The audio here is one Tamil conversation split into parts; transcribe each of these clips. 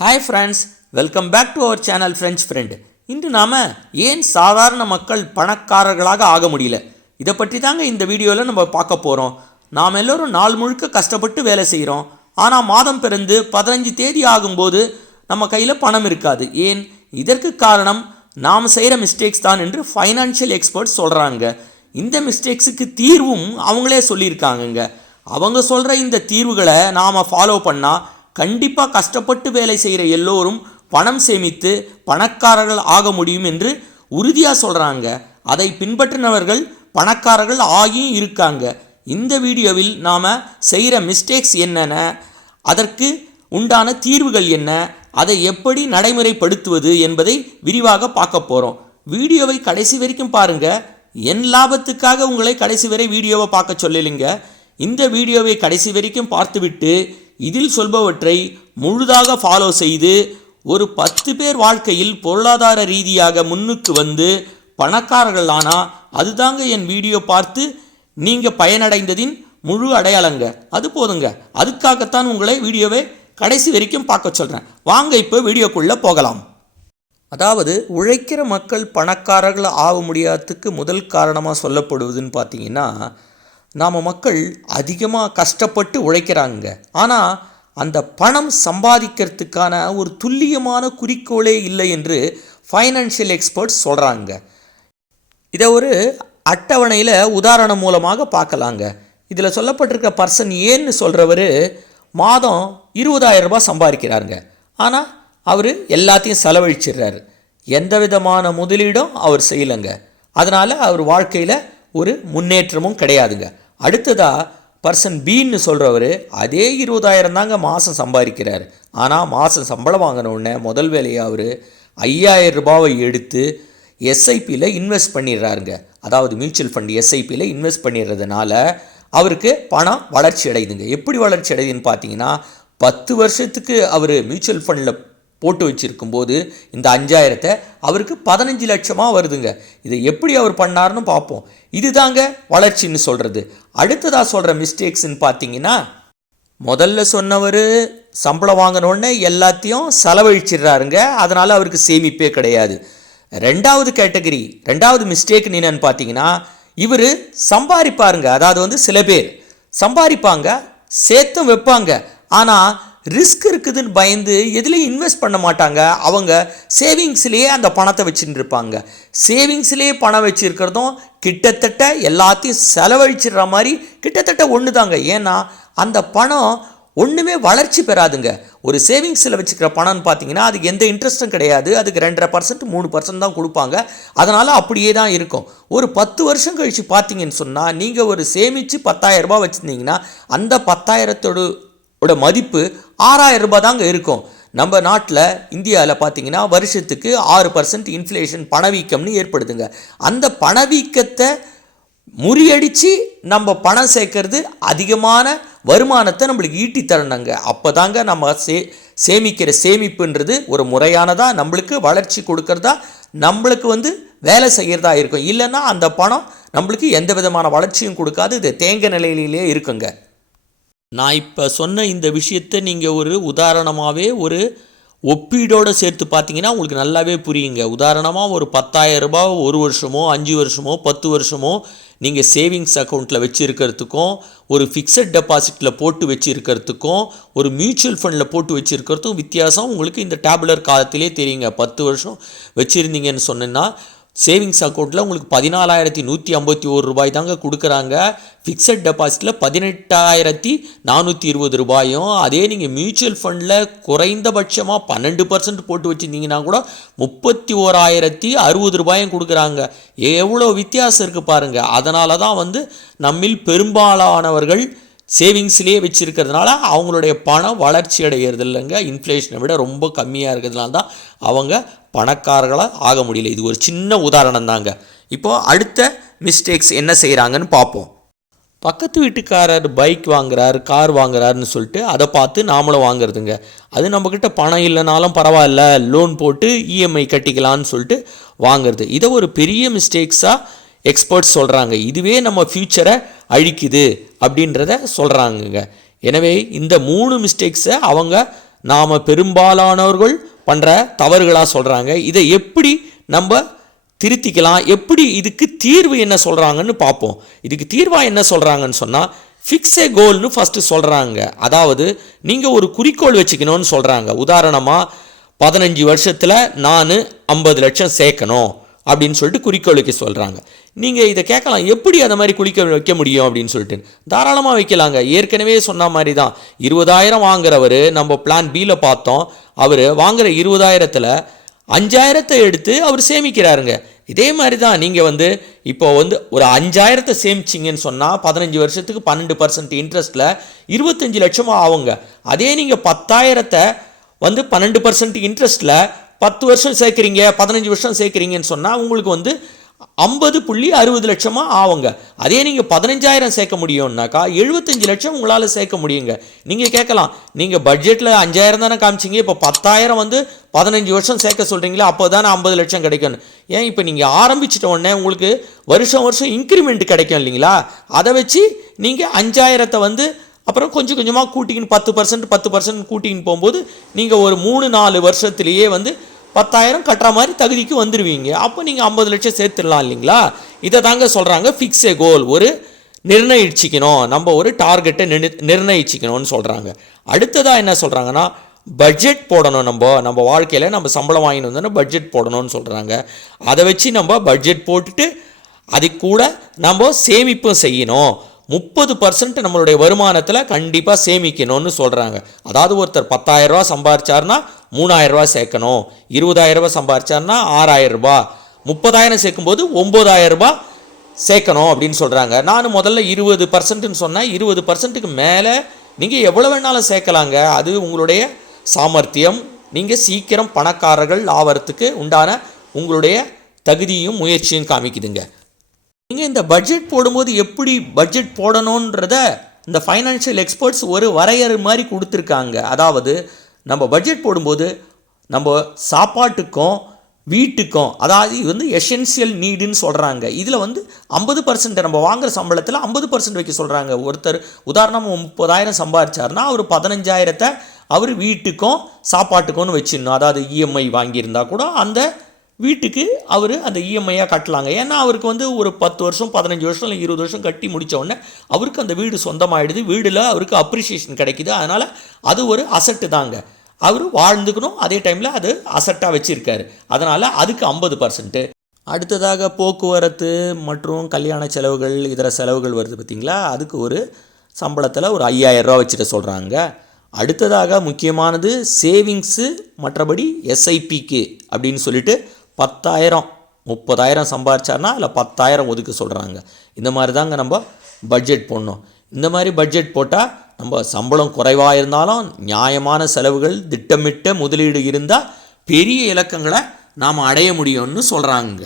Hi friends welcome back to our channel French friend இன்று நாம் ஏன் சாதாரண மக்கள் பணக்காரர்களாக ஆக முடியல? இதை பற்றி தாங்க இந்த வீடியோவில் நம்ம பார்க்க போகிறோம் நாம் எல்லோரும் நாள் முழுக்க கஷ்டப்பட்டு வேலை செய்கிறோம் ஆனால் மாதம் பிறந்து பதினஞ்சு தேதி ஆகும்போது நம்ம கையில் பணம் இருக்காது. ஏன்? இதற்கு காரணம் நாம் செய்கிற மிஸ்டேக்ஸ் தான் என்று ஃபைனான்ஷியல் எக்ஸ்பர்ட்ஸ் சொல்கிறாங்க இந்த மிஸ்டேக்ஸுக்கு தீர்வும் அவங்களே சொல்லியிருக்காங்கங்க. அவங்க சொல்கிற இந்த தீர்வுகளை நாம் ஃபாலோ பண்ணால் கண்டிப்பாக கஷ்டப்பட்டு வேலை செய்கிற எல்லோரும் பணம் சேமித்து பணக்காரர்கள் ஆக முடியும் என்று உறுதியாக சொல்கிறாங்க அதை பின்பற்றினவர்கள் பணக்காரர்கள் ஆகியும் இருக்காங்க. இந்த வீடியோவில் நாம் செய்கிற மிஸ்டேக்ஸ் என்னென்ன? அதற்கு உண்டான தீர்வுகள் என்ன? அதை எப்படி நடைமுறைப்படுத்துவது என்பதை விரிவாக பார்க்க போகிறோம் வீடியோவை கடைசி வரைக்கும் பாருங்கள் என் லாபத்துக்காக உங்களை கடைசி வரை வீடியோவை பார்க்க சொல்லலைங்க. இந்த வீடியோவை கடைசி வரைக்கும் பார்த்துவிட்டு இதில் சொல்பவற்றை முழுதாக ஃபாலோ செய்து ஒரு பத்து பேர் வாழ்க்கையில் பொருளாதார ரீதியாக முன்னுக்கு வந்து பணக்காரர்கள் ஆனால் அதுதாங்க என் வீடியோ பார்த்து நீங்கள் பயனடைந்ததின் முழு அடையாளங்க. அது போதுங்க. அதுக்காகத்தான் உங்களை வீடியோவை கடைசி வரைக்கும் பார்க்க சொல்கிறேன் வாங்க இப்போ வீடியோக்குள்ளே போகலாம். அதாவது உழைக்கிற மக்கள் பணக்காரர்கள் ஆக முடியாததுக்கு முதல் காரணமாக சொல்லப்படுவதுன்னு பார்த்தீங்கன்னா நாம் மக்கள் அதிகமாக கஷ்டப்பட்டு உழைக்கிறாங்க ஆனால் அந்த பணம் சம்பாதிக்கிறதுக்கான ஒரு துல்லியமான குறிக்கோளே இல்லை என்று ஃபைனான்ஷியல் எக்ஸ்பர்ட்ஸ் சொல்கிறாங்க இதை ஒரு அட்டவணையில் உதாரணம் மூலமாக பார்க்கலாங்க. இதில் சொல்லப்பட்டிருக்க பர்சன் ஏன்னு சொல்கிறவர் மாதம் இருபதாயிரம் ரூபாய் சம்பாதிக்கிறாருங்க. ஆனால் அவர் எல்லாத்தையும் செலவழிச்சிடுறாரு. எந்த விதமான முதலீடும் அவர் செய்யலைங்க. அதனால் அவர் வாழ்க்கையில் ஒரு முன்னேற்றமும் கிடையாதுங்க. அடுத்ததாக பர்சன் பின்னு சொல்கிறவர் அதே இருபதாயிரம் தாங்க மாதம் சம்பாதிக்கிறார். ஆனால் மாதம் சம்பளம் வாங்கினோடனே முதல் வேலையை அவர் ஐயாயிரம் ரூபாவை எடுத்து எஸ்ஐபியில் இன்வெஸ்ட் பண்ணிடுறாருங்க. அதாவது மியூச்சுவல் ஃபண்ட் எஸ்ஐபியில் இன்வெஸ்ட் பண்ணிடுறதுனால அவருக்கு பணம் வளர்ச்சி அடையுதுங்க. எப்படி வளர்ச்சி அடையுதுன்னு பார்த்தீங்கன்னா பத்து வருஷத்துக்கு அவர் மியூச்சுவல் ஃபண்டில் போட்டு வச்சுருக்கும்போது இந்த அஞ்சாயிரத்தை அவருக்கு பதினஞ்சு லட்சமாக வருதுங்க. இதை எப்படி அவர் பண்ணாருன்னு பார்ப்போம். இதுதாங்க வளர்ச்சின்னு சொல்கிறது அடுத்ததாக சொல்கிற மிஸ்டேக்ஸ்ன்னு பார்த்தீங்கன்னா முதல்ல சொன்னவர் சம்பளம் வாங்கினோடனே எல்லாத்தையும் செலவழிச்சிடுறாருங்க. அதனால் அவருக்கு சேமிப்பே கிடையாது. ரெண்டாவது கேட்டகரி ரெண்டாவது மிஸ்டேக் என்னன்னு பார்த்தீங்கன்னா இவர் சம்பாதிப்பாருங்க. அதாவது வந்து சில பேர் சம்பாதிப்பாங்க சேர்த்தும் வைப்பாங்க. ஆனால் ரிஸ்க் இருக்குதுன்னு பயந்து எதுலேயும் இன்வெஸ்ட் பண்ண மாட்டாங்க. அவங்க சேவிங்ஸ்லேயே அந்த பணத்தை வச்சுட்டு இருப்பாங்க. சேவிங்ஸ்லேயே பணம் வச்சுருக்கிறதும் கிட்டத்தட்ட எல்லாத்தையும் செலவழிச்சிடுற மாதிரி கிட்டத்தட்ட ஒன்று தாங்க ஏன்னா அந்த பணம் ஒன்றுமே வளர்ச்சி பெறாதுங்க. ஒரு சேவிங்ஸில் வச்சுக்கிற பணம்னு பார்த்தீங்கன்னா அதுக்கு எந்த இன்ட்ரெஸ்ட்டும் கிடையாது. அதுக்கு ரெண்டரை பர்சன்ட் மூணு பர்சன்ட் தான் கொடுப்பாங்க. அதனால் அப்படியே தான் இருக்கும். ஒரு பத்து வருஷம் கழித்து பார்த்தீங்கன்னு சொன்னால் நீங்கள் ஒரு சேமித்து பத்தாயிரரூபா வச்சுருந்தீங்கன்னா அந்த பத்தாயிரத்தோட மதிப்பு ஆறாயிரம் ரூபாய் தாங்க இருக்கும். நம்ம நாட்டில் இந்தியாவில் பார்த்தீங்கன்னா வருஷத்துக்கு ஆறு பர்சன்ட் இன்ஃப்ளேஷன் பணவீக்கம்னு ஏற்படுதுங்க. அந்த பணவீக்கத்தை முறியடித்து நம்ம பணம் சேர்க்கறது அதிகமான வருமானத்தை நம்மளுக்கு ஈட்டி தரணுங்க. அப்போ தாங்க நம்ம சே சேமிக்கிற சேமிப்புன்றது ஒரு முறையானதாக நம்மளுக்கு வளர்ச்சி கொடுக்கறதா நம்மளுக்கு வந்து வேலை செய்கிறதா இருக்கும். இல்லைன்னா அந்த பணம் நம்மளுக்கு எந்த விதமான வளர்ச்சியும் கொடுக்காது. இது தேங்க நிலையிலேயே இருக்குங்க. நான் இப்போ சொன்ன இந்த விஷயத்தை நீங்கள் ஒரு உதாரணமாகவே ஒரு ஒப்பீடோடு சேர்த்து பார்த்தீங்கன்னா உங்களுக்கு நல்லாவே புரியுங்க. உதாரணமாக ஒரு பத்தாயிரம் ஒரு வருஷமோ அஞ்சு வருஷமோ பத்து வருஷமோ நீங்கள் சேவிங்ஸ் அக்கௌண்ட்டில் வச்சுருக்கிறதுக்கும் ஒரு ஃபிக்ஸட் டெபாசிட்டில் போட்டு வச்சுருக்கிறதுக்கும் ஒரு மியூச்சுவல் ஃபண்டில் போட்டு வச்சுருக்கிறதுக்கும் வித்தியாசம் உங்களுக்கு இந்த டேபுலர் காலத்திலே தெரியுங்க. பத்து வருஷம் வச்சுருந்தீங்கன்னு சொன்னால் சேவிங்ஸ் அக்கௌண்ட்டில் உங்களுக்கு பதினாலாயிரத்தி நூற்றி ஐம்பத்தி ஒரு ரூபாய் தாங்க கொடுக்குறாங்க. ஃபிக்ஸட் டெபாசிட்டில் பதினெட்டாயிரத்தி நானூற்றி இருபது ரூபாயும் அதே நீங்கள் மியூச்சுவல் ஃபண்டில் குறைந்தபட்சமாக பன்னெண்டு பர்சன்ட் போட்டு வச்சுருந்தீங்கன்னா கூட முப்பத்தி ஓராயிரத்தி அறுபது ரூபாயும் கொடுக்குறாங்க. எவ்வளோ வித்தியாசம் இருக்குது பாருங்கள் அதனால தான் வந்து நம்மில் பெரும்பாலானவர்கள் சேவிங்ஸ்லேயே வச்சுருக்கிறதுனால அவங்களுடைய பணம் வளர்ச்சி அடைகிறது இல்லைங்க. இன்ஃப்ளேஷனை விட ரொம்ப கம்மியாக இருக்கிறதுனால தான் அவங்க பணக்காரர்களாக ஆக முடியல. இது ஒரு சின்ன உதாரணம் தாங்க. இப்போது அடுத்த மிஸ்டேக்ஸ் என்ன செய்கிறாங்கன்னு பார்ப்போம். பக்கத்து வீட்டுக்காரர் பைக் வாங்குறாரு கார் வாங்குறாருன்னு சொல்லிட்டு அதை பார்த்து நாமளும் வாங்குறதுங்க. அது நம்மக்கிட்ட பணம் இல்லைனாலும் பரவாயில்ல லோன் போட்டு இஎம்ஐ கட்டிக்கலான்னு சொல்லிட்டு வாங்குறது. இதை ஒரு பெரிய மிஸ்டேக்ஸாக எக்ஸ்பர்ட்ஸ் சொல்கிறாங்க இதுவே நம்ம ஃப்யூச்சரை அழிக்குது அப்படின்றத சொல்கிறாங்கங்க எனவே இந்த மூணு மிஸ்டேக்ஸை அவங்க நாம் பெரும்பாலானவர்கள் பண்ணுற தவறுகளாக சொல்கிறாங்க இதை எப்படி நம்ம திருத்திக்கலாம்? எப்படி இதுக்கு தீர்வு என்ன சொல்கிறாங்கன்னு பார்ப்போம். இதுக்கு தீர்வாக என்ன சொல்கிறாங்கன்னு சொன்னால் ஃபிக்ஸ் ஏ கோல்னு ஃபஸ்ட்டு சொல்கிறாங்க அதாவது நீங்கள் ஒரு குறிக்கோள் வச்சுக்கணும்னு சொல்கிறாங்க உதாரணமாக பதினஞ்சு வருஷத்தில் நான் ஐம்பது லட்சம் சேர்க்கணும். அப்படின்னு சொல்லிட்டு குறிக்கோளுக்கு சொல்கிறாங்க நீங்கள் இதை கேட்கலாம். எப்படி அந்த மாதிரி குளிக்க வைக்க முடியும் அப்படின்னு சொல்லிட்டு. தாராளமாக வைக்கலாங்க. ஏற்கனவே சொன்ன மாதிரி தான் இருபதாயிரம் வாங்குறவர் நம்ம பிளான் பியில் பார்த்தோம். அவர் வாங்குகிற இருபதாயிரத்தில் அஞ்சாயிரத்தை எடுத்து அவர் சேமிக்கிறாருங்க. இதே மாதிரி தான் நீங்கள் வந்து இப்போ வந்து ஒரு அஞ்சாயிரத்தை சேமிச்சிங்கன்னு சொன்னால் பதினஞ்சு வருஷத்துக்கு பன்னெண்டு பர்சன்ட் இன்ட்ரெஸ்ட்டில் இருபத்தஞ்சி லட்சமாக ஆகுங்க. அதே நீங்கள் பத்தாயிரத்தை வந்து பன்னெண்டு பர்சன்ட் இன்ட்ரெஸ்ட்டில் பத்து வருஷம் சேர்க்குறீங்க பதினஞ்சு வருஷம் சேர்க்குறீங்கன்னு சொன்னால் உங்களுக்கு வந்து ஐம்பது புள்ளி அறுபது லட்சமாக ஆகுங்க. அதே நீங்கள் பதினஞ்சாயிரம் சேர்க்க முடியும்னாக்கா எழுபத்தஞ்சு லட்சம் உங்களால் சேர்க்க முடியுங்க. நீங்கள் கேட்கலாம் நீங்கள் பட்ஜெட்டில் அஞ்சாயிரம் தானே காமிச்சிங்க இப்போ பத்தாயிரம் வந்து பதினஞ்சு வருஷம் சேர்க்க சொல்கிறீங்களா அப்போ தானே ஐம்பது லட்சம் கிடைக்கும்னு. ஏன் இப்போ நீங்கள் ஆரம்பிச்சிட்ட உடனே உங்களுக்கு வருஷம் வருஷம் இன்க்ரிமெண்ட் கிடைக்கும் இல்லைங்களா? அதை வச்சு நீங்கள் அஞ்சாயிரத்தை வந்து அப்புறம் கொஞ்சம் கொஞ்சமாக கூட்டிக்கின்னு பத்து பர்சன்ட் பத்து பர்சன்ட் கூட்டிக்கின்னு போகும்போது நீங்கள் ஒரு மூணு நாலு வருஷத்துலேயே வந்து பத்தாயிரம் கட்டுற மாதிரி தகுதிக்கு வந்துடுவீங்க அப்போ நீங்கள் ஐம்பது லட்சம் சேர்த்துடலாம் இல்லைங்களா? இதை தாங்க சொல்கிறாங்க ஃபிக்ஸ் ஏ கோல் ஒரு நிர்ணயிச்சிக்கணும். நம்ம ஒரு டார்கெட்டை நிர் நிர்ணயிச்சிக்கணும்னு சொல்கிறாங்க அடுத்ததாக என்ன சொல்கிறாங்கன்னா பட்ஜெட் போடணும் நம்ம. நம்ம வாழ்க்கையில் நம்ம சம்பளம் வாங்கிட்டு வந்தோன்னா பட்ஜெட் போடணும்னு சொல்கிறாங்க அதை வச்சு நம்ம பட்ஜெட் போட்டுட்டு அது கூட நம்ம சேமிப்பும் செய்யணும். முப்பது பர்சன்ட் நம்மளுடைய வருமானத்தில் கண்டிப்பாக சேமிக்கணும்னு சொல்கிறாங்க அதாவது ஒருத்தர் பத்தாயிரரூபா சம்பாரிச்சார்னா மூணாயிரரூபா சேர்க்கணும். இருபதாயிரரூபா சம்பாரிச்சார்னா ஆறாயிரரூபா முப்பதாயிரம் சேர்க்கும்போது ஒம்பதாயிரரூபா சேர்க்கணும் அப்படின்னு சொல்கிறாங்க நான் முதல்ல இருபது பர்சன்ட்னு சொன்னேன். இருபது பர்சன்ட்டுக்கு மேலே நீங்கள் எவ்வளோ வேணாலும் சேர்க்கலாங்க. அது உங்களுடைய சாமர்த்தியம். நீங்கள் சீக்கிரம் பணக்காரர்கள் ஆவறத்துக்கு உண்டான உங்களுடைய தகுதியும் முயற்சியும் காமிக்குதுங்க. நீங்கள் இந்த பட்ஜெட் போடும்போது எப்படி பட்ஜெட் போடணுன்றத இந்த ஃபைனான்ஷியல் எக்ஸ்பர்ட்ஸ் ஒரு வரையறை மாதிரி கொடுத்துருக்காங்க. அதாவது நம்ம பட்ஜெட் போடும்போது நம்ம சாப்பாட்டுக்கும் வீட்டுக்கும் அதாவது இது வந்து எசென்சியல் நீடுன்னு சொல்கிறாங்க இதில் வந்து ஐம்பது பர்சன்ட் நம்ம வாங்குகிற சம்பளத்தில் ஐம்பது பர்சன்ட் வைக்க சொல்கிறாங்க ஒருத்தர் உதாரணமாக முப்பதாயிரம் சம்பாரிச்சார்னா அவர் பதினஞ்சாயிரத்தை அவர் வீட்டுக்கும் சாப்பாட்டுக்கும்னு வச்சிடணும். அதாவது இஎம்ஐ வாங்கியிருந்தா கூட அந்த வீட்டுக்கு அவர் அந்த இஎம்ஐயாக கட்டலாங்க. ஏன்னா அவருக்கு வந்து ஒரு பத்து வருஷம் பதினஞ்சு வருஷம் இல்லை இருபது வருஷம் கட்டி முடித்த உடனே அவருக்கு அந்த வீடு சொந்தமாகிடுது வீடில் அவருக்கு அப்ரிஷியேஷன் கிடைக்குது. அதனால் அது ஒரு அசட்டு தாங்க. அவர் வாழ்ந்துக்கணும். அதே டைமில் அது அசட்டாக வச்சுருக்காரு. அதனால் அதுக்கு ஐம்பது பர்சன்ட்டு அடுத்ததாக போக்குவரத்து மற்றும் கல்யாண செலவுகள் இதர செலவுகள் வருது பார்த்திங்களா அதுக்கு ஒரு சம்பளத்தில் ஒரு ஐயாயிரரூவா வச்சுட்டு சொல்கிறாங்க அடுத்ததாக முக்கியமானது சேவிங்ஸு மற்றபடி எஸ்ஐபிக்கு அப்படின்னு சொல்லிட்டு பத்தாயிரம் முப்பதாயிரம் சம்பாரிச்சார்னா அதில் பத்தாயிரம் ஒதுக்க சொல்கிறாங்க இந்த மாதிரி தாங்க நம்ம பட்ஜெட் போடணும். இந்த மாதிரி பட்ஜெட் போட்டால் நம்ம சம்பளம் குறைவாக இருந்தாலும் நியாயமான செலவுகள் திட்டமிட்ட முதலீடு இருந்தால் பெரிய இலக்கங்களை நாம் அடைய முடியும்னு சொல்கிறாங்க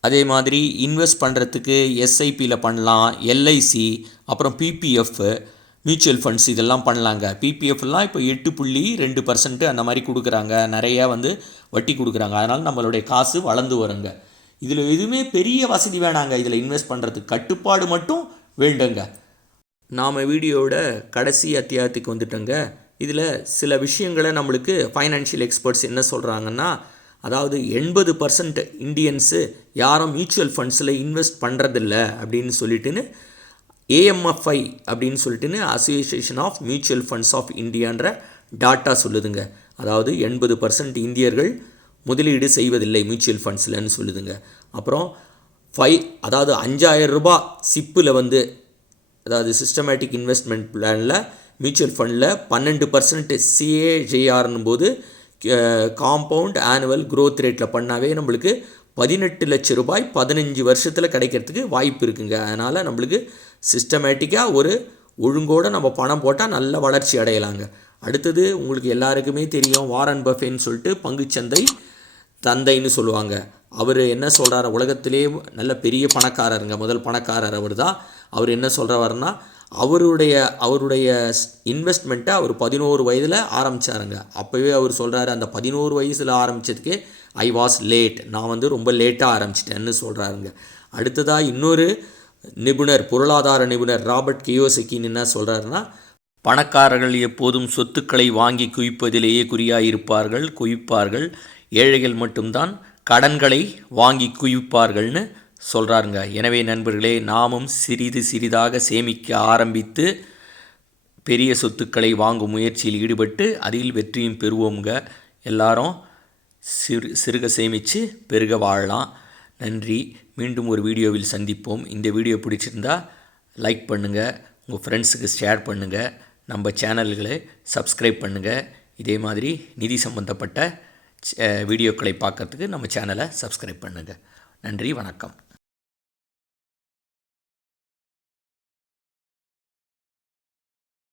அதே மாதிரி இன்வெஸ்ட் பண்ணுறதுக்கு எஸ்ஐபியில் பண்ணலாம் எல்ஐசி அப்புறம் பிபிஎஃப் மியூச்சுவல் ஃபண்ட்ஸ் இதெல்லாம் பண்ணலாங்க. பிபிஎஃப்லாம் இப்போ எட்டு புள்ளி ரெண்டு பர்சன்ட்டு அந்த மாதிரி கொடுக்குறாங்க. நிறையா வந்து வட்டி கொடுக்குறாங்க. அதனால் நம்மளுடைய காசு வளர்ந்து வருங்க. இதில் எதுவுமே பெரிய வசதி வேணாங்க. இதில் இன்வெஸ்ட் பண்ணுறதுக்கு கட்டுப்பாடு மட்டும் வேண்டுங்க. நாம் வீடியோவோட கடைசி அத்தியாயத்துக்கு வந்துட்டோங்க. இதில் சில விஷயங்களை நம்மளுக்கு ஃபைனான்ஷியல் எக்ஸ்பர்ட்ஸ் என்ன சொல்கிறாங்கன்னா அதாவது எண்பது பர்சன்ட் இந்தியன்ஸு யாரும் மியூச்சுவல் ஃபண்ட்ஸில் இன்வெஸ்ட் பண்ணுறதில்ல அப்படின்னு சொல்லிட்டுன்னு ஏஎம்எஃப்ஐ அப்படின்னு சொல்லிட்டுன்னு association of mutual funds of இந்தியான்ற data சொல்லுதுங்க. அதாவது எண்பது பர்சன்ட் இந்தியர்கள் முதலீடு செய்வதில்லை மியூச்சுவல் ஃபண்ட்ஸ்லன்னு சொல்லுதுங்க. அப்புறம் ஃபை அதாவது அஞ்சாயிரம் ரூபாய் சிப்பில் வந்து அதாவது சிஸ்டமேட்டிக் இன்வெஸ்ட்மெண்ட் பிளானில் மியூச்சுவல் ஃபண்டில் பன்னெண்டு பர்சன்ட் சிஏஜேஆர்னும் போது காம்பவுண்ட் ஆனுவல் க்ரோத் ரேட்டில் பண்ணாவே நம்மளுக்கு பதினெட்டு லட்ச ரூபாய் பதினஞ்சு வருஷத்தில் கிடைக்கிறதுக்கு வாய்ப்பு இருக்குங்க. அதனால் நம்மளுக்கு சிஸ்டமேட்டிக்காக ஒரு ஒழுங்கோடு நம்ம பணம் போட்டால் நல்ல வளர்ச்சி அடையலாங்க. அடுத்தது உங்களுக்கு எல்லாருக்குமே தெரியும் வாரன் பஃபேன்னு சொல்லிட்டு பங்குச்சந்தை தந்தைன்னு சொல்லுவாங்க. அவர் என்ன சொல்கிறாரு உலகத்திலே நல்ல பெரிய பணக்காரருங்க. முதல் பணக்காரர் அவர் தான் அவர் என்ன சொல்கிறவர்னா அவருடைய அவருடைய இன்வெஸ்ட்மெண்ட்டை அவர் பதினோரு வயதில் ஆரம்பித்தாருங்க அப்போவே அவர் சொல்கிறாரு அந்த பதினோரு வயசில் ஆரம்பித்ததுக்கே ஐ வாஸ் லேட் நான் வந்து ரொம்ப லேட்டாக ஆரம்பிச்சிட்டேன்னு சொல்கிறாருங்க அடுத்ததாக இன்னொரு நிபுணர் பொருளாதார நிபுணர் ராபர்ட் கியோசக்கின்னு என்ன சொல்கிறாருன்னா பணக்காரர்கள் எப்போதும் சொத்துக்களை வாங்கி குவிப்பதிலேயே குறியாயிருப்பார்கள் குவிப்பார்கள். ஏழைகள் மட்டும்தான் கடன்களை வாங்கி குவிப்பார்கள்னு சொல்கிறாருங்க எனவே நண்பர்களே நாமும் சிறிது சிறிதாக சேமிக்க ஆரம்பித்து பெரிய சொத்துக்களை வாங்கும் முயற்சியில் ஈடுபட்டு அதில் வெற்றியும் பெறுவோங்க எல்லாரும் சிறு சிறுக சேமித்து பெருக வாழலாம். நன்றி. மீண்டும் ஒரு வீடியோவில் சந்திப்போம். இந்த வீடியோ பிடிச்சிருந்தா லைக் பண்ணுங்கள் உங்கள் ஃப்ரெண்ட்ஸுக்கு ஷேர் பண்ணுங்கள் நம்ம சேனல்களை சப்ஸ்கிரைப் பண்ணுங்கள் இதே மாதிரி நிதி சம்பந்தப்பட்ட வீடியோக்களை பார்க்கறதுக்கு நம்ம சேனலை சப்ஸ்கிரைப் பண்ணுங்கள் நன்றி. வணக்கம்.